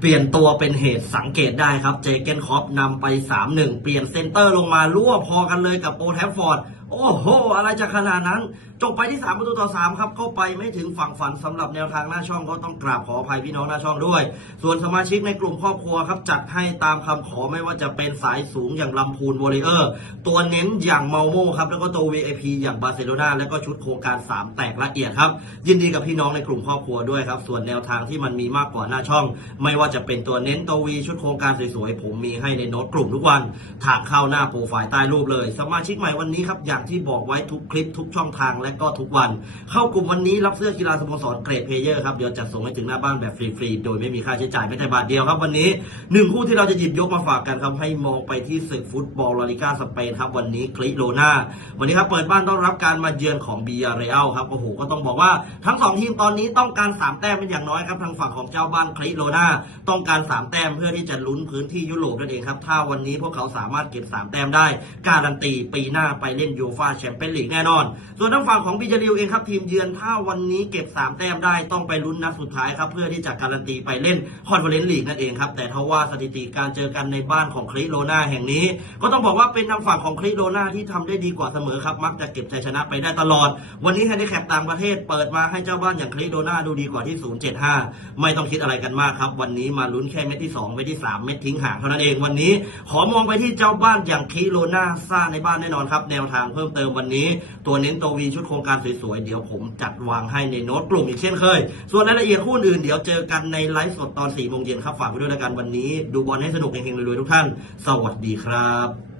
เปลี่ยนตัวเป็นเหตุสังเกตได้ครับ เจเกนคอปนำไป 3-1 เปลี่ยนเซนเตอร์ลงมารั่วพอกันเลยกับโอแทฟฟอร์ด อ้โห อะไรจะขนาดนั้น จบไปที่ 3 ประตูต่อ 3 ครับ เข้าไปไม่ถึงฝั่งฝันสำหรับแนวทางหน้าช่องก็ต้องกราบขออภัยพี่น้องหน้าช่องด้วย ส่วนสมาชิกในกลุ่มครอบครัวครับ จัดให้ตามคำขอไม่ว่าจะเป็นสายสูงอย่างลำพูนวอริเออร์ ตัวเน้นอย่างเมาโม่ครับ แล้วก็ตัว VIP อย่างบาร์เซโลนาแล้วก็ชุดโครงการ 3 แตกละเอียดครับ ยินดีกับพี่น้องในกลุ่มครอบครัวด้วยครับ ส่วนแนวทางที่มันมีมากกว่าหน้าช่อง ไม่ว่าจะเป็นตัวเน้นตัววีชุดโครงการสวยๆผมมีให้ในโน้ตกลุ่มทุกวัน ทางเข้าหน้าโปรไฟล์ใต้รูปเลย สมาชิกใหม่วันนี้ครับอย่างที่บอกไว้ทุกคลิปทุกช่องทางและก็ทุกวัน เข้ากลุ่มวันนี้รับเสื้อกีฬาสโมสรเกรดเพเยอร์ครับเดี๋ยวจัดส่งให้ถึงหน้าบ้านแบบฟรีๆโดยไม่มีค่าใช้จ่ายแม้แต่บาทเดียวครับวันนี้หนึ่งคู่ที่เราจะหยิบยกมาฝากกันครับให้มองไปที่ศึกฟุตบอลลาลิกาสเปนครับวันนี้คลิโลนาวันนี้ครับเปิดบ้านต้อนรับการมาเยือนของบียาเรอัลครับโอ้โหก็ต้องบอกว่าทั้งสองทีมตอนนี้ต้องการสามแต้มเป็นอย่างน้อยครับทางฝั่งของเจ้าบ้านคลิโลนาต้องการสามแต้มเพื่อที่จะลุ้นพื้นที่ยุโรปนั่นเองครับถ้าวันนี้พวกเขาสามารถเก็บสามแต้มได้การันตีปีหน้าไปเล่นยูฟาแชมเปี้ยนลีกแน่นอน ส่วนทางฝั่งของบิจาริวเองครับทีมเยือนถ้าวันนี้เก็บ 3 แต้มได้ต้องไปลุ้นนัดสุดท้ายครับเพื่อที่จะการันตีไปเล่นคอนเฟอเรนซ์ลีกนั่นเองครับแต่ทว่าสถิติการเจอกันในบ้านของคริโลนาแห่งนี้ ก็ต้องบอกว่าเป็นทางฝั่งของคริโลนาที่ทำได้ดีกว่าเสมอครับมักจะเก็บชัยชนะไปได้ตลอด วันนี้แฮนดิแคปต่างประเทศเปิดมาให้เจ้าบ้านอย่างคริโลนาดูดีกว่าที่ 075 ไม่ต้องคิดอะไรกันมากครับวันนี้มาลุ้นแค่เม็ดที่ 2 เม็ดที่ 3 เม็ดทิ้งห่างเท่านั้นเองวันนี้ ขอมองไปที่เจ้าบ้านอย่างคริโลนาซ่าในบ้านแน่นอนครับแนวทางเพิ่มเติมวันนี้ ตัวเน้นตัววีชุดโครงการสวยๆ เดี๋ยวผมจัดวางให้ในโน้ตกลุ่มอีกเช่นเคย ส่วนรายละเอียดคู่อื่นเดี๋ยวเจอกันในไลฟ์สดตอน4โมงเย็นครับฝากไว้ด้วยแล้วกันวันนี้ ดูบอลให้สนุกเฮงๆรวยๆทุกท่าน สวัสดีครับ